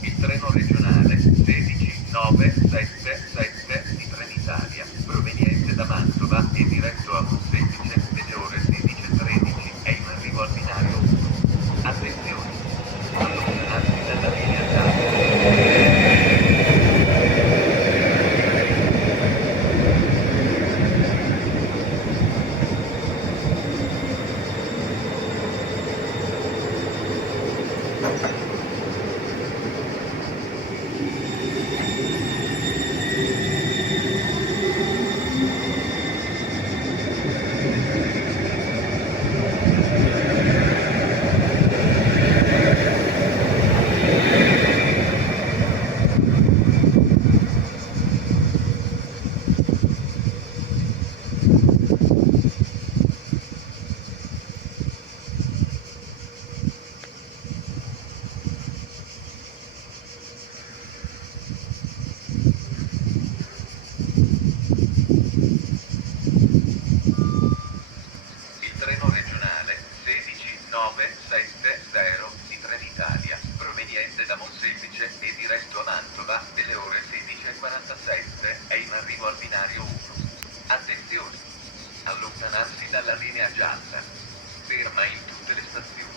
Il treno regionale 16977 di Trenitalia, proveniente da Mantova e diretto a Monselice delle ore 16:13, è in arrivo al binario 1. Attenzione! Allontanarsi dalla linea gialla. Il treno regionale 16970 di Trenitalia, proveniente da Monselice e diretto a Mantova delle ore 16:47, è in arrivo al binario 1. Attenzione! Allontanarsi dalla linea gialla. Ferma in tutte le stazioni.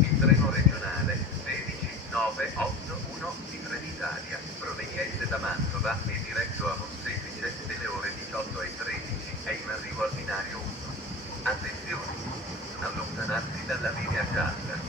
Il treno regionale 16981 di Trenitalia, proveniente da Mantova e diretto a Monselice delle ore 18:13, è in arrivo al binario 1. Attenzione! Allontanarsi dalla linea gialla.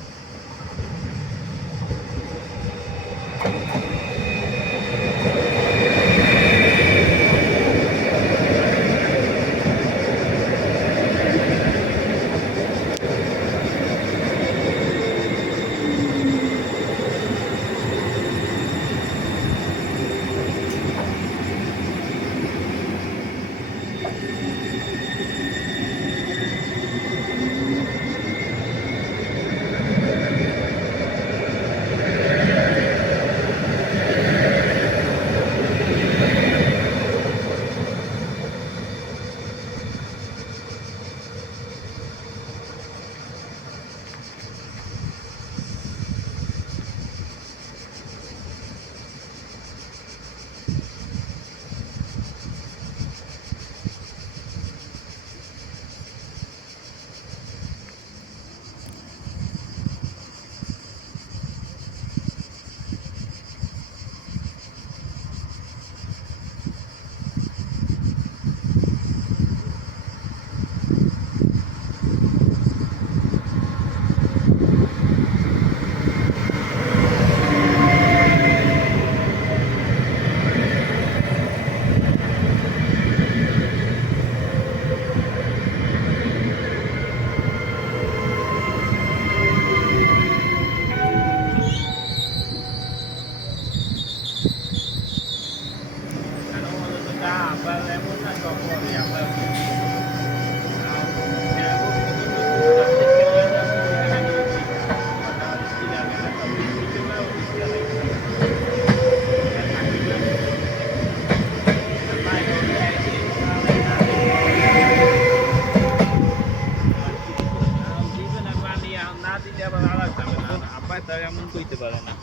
আবার এমন না যখন আমরা এরকম নতুন সাবজেক্টকে নিয়ে যাচ্ছি এখানে না দিলে আবার আলাদা হবে না আব্বা তো এমন কইতে পারে না